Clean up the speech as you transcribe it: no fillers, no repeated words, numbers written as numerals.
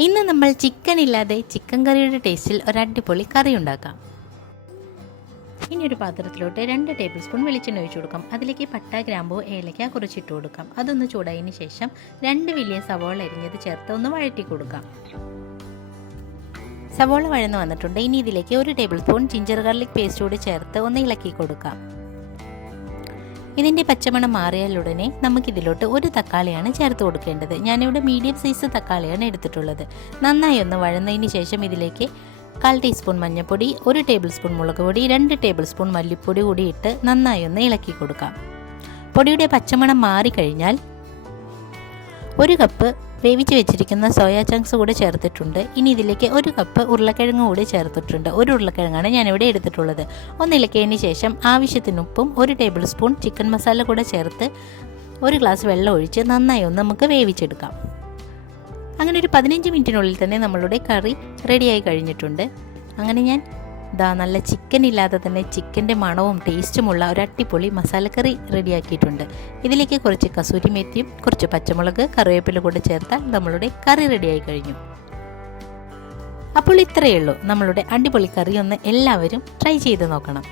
ഇന്ന് നമ്മൾ ചിക്കൻ ഇല്ലാതെ ചിക്കൻ കറിയുടെ ടേസ്റ്റിൽ ഒരു അടിപൊളി കറി ഉണ്ടാക്കാം. ഇനി ഒരു പാത്രത്തിലോട്ട് 2 ടേബിൾ സ്പൂൺ വെളിച്ചെണ്ണ ഒഴിച്ചു കൊടുക്കാം. അതിലേക്ക് പട്ട, ഗ്രാമ്പൂ, ഏലക്ക കുറച്ചിട്ട് കൊടുക്കാം. അതൊന്ന് ചൂടായതിന് ശേഷം 2 വലിയ സവോള അരിഞ്ഞത് ചേർത്ത് ഒന്ന് വഴറ്റി കൊടുക്കാം. സവോള വഴന്ന് വന്നിട്ടുണ്ട്. ഇനി ഇതിലേക്ക് 1 table spoon ginger garlic paste കൂടി ചേർത്ത് ഒന്ന് ഇളക്കി കൊടുക്കാം. ഇതിൻ്റെ പച്ചമണം മാറിയാലുടനെ നമുക്കിതിലോട്ട് 1 തക്കാളിയാണ് ചേർത്ത് കൊടുക്കേണ്ടത്. ഞാനിവിടെ മീഡിയം സൈസ് തക്കാളിയാണ് എടുത്തിട്ടുള്ളത്. നന്നായി ഒന്ന് വഴന്നതിന് ശേഷം ഇതിലേക്ക് 1/4 ടീസ്പൂൺ മഞ്ഞൾപ്പൊടി, 1 ടേബിൾ സ്പൂൺ മുളക് പൊടി, 2 ടേബിൾ സ്പൂൺ മല്ലിപ്പൊടി കൂടി ഇട്ട് നന്നായി ഒന്ന് ഇളക്കി കൊടുക്കാം. പൊടിയുടെ പച്ചമണം മാറിക്കഴിഞ്ഞാൽ 1 കപ്പ് വേവിച്ച് വെച്ചിരിക്കുന്ന സോയാ ചങ്ക്സ് കൂടെ ചേർത്തിട്ടുണ്ട്. ഇനി ഇതിലേക്ക് 1 കപ്പ് ഉരുളക്കിഴങ്ങ് കൂടി ചേർത്തിട്ടുണ്ട്. 1 ഉരുളക്കിഴങ്ങാണ് ഞാനിവിടെ എടുത്തിട്ടുള്ളത്. ഒന്ന് ഇളക്കിയതിന് ശേഷം ആവശ്യത്തിന് ഉപ്പും 1 ടേബിൾ സ്പൂൺ ചിക്കൻ മസാല കൂടെ ചേർത്ത് 1 ഗ്ലാസ് വെള്ളം ഒഴിച്ച് നന്നായി ഒന്ന് നമുക്ക് വേവിച്ചെടുക്കാം. അങ്ങനെ ഒരു 15 മിനിറ്റിനുള്ളിൽ തന്നെ നമ്മളുടെ കറി റെഡിയായി കഴിഞ്ഞിട്ടുണ്ട്. അങ്ങനെ ഞാൻ നല്ല ചിക്കൻ ഇല്ലാതെ തന്നെ ചിക്കൻ്റെ മണവും ടേസ്റ്റുമുള്ള ഒരു അടിപൊളി മസാലക്കറി റെഡിയാക്കിയിട്ടുണ്ട്. ഇതിലേക്ക് കുറച്ച് കസൂരി മേത്തിയും കുറച്ച് പച്ചമുളക്, കറിവേപ്പില കൂടെ ചേർത്താൽ നമ്മളുടെ കറി റെഡിയായി കഴിഞ്ഞു. അപ്പോൾ ഇത്രയേ ഉള്ളൂ. നമ്മളുടെ അടിപൊളി കറി ഒന്ന് എല്ലാവരും ട്രൈ ചെയ്ത് നോക്കണം.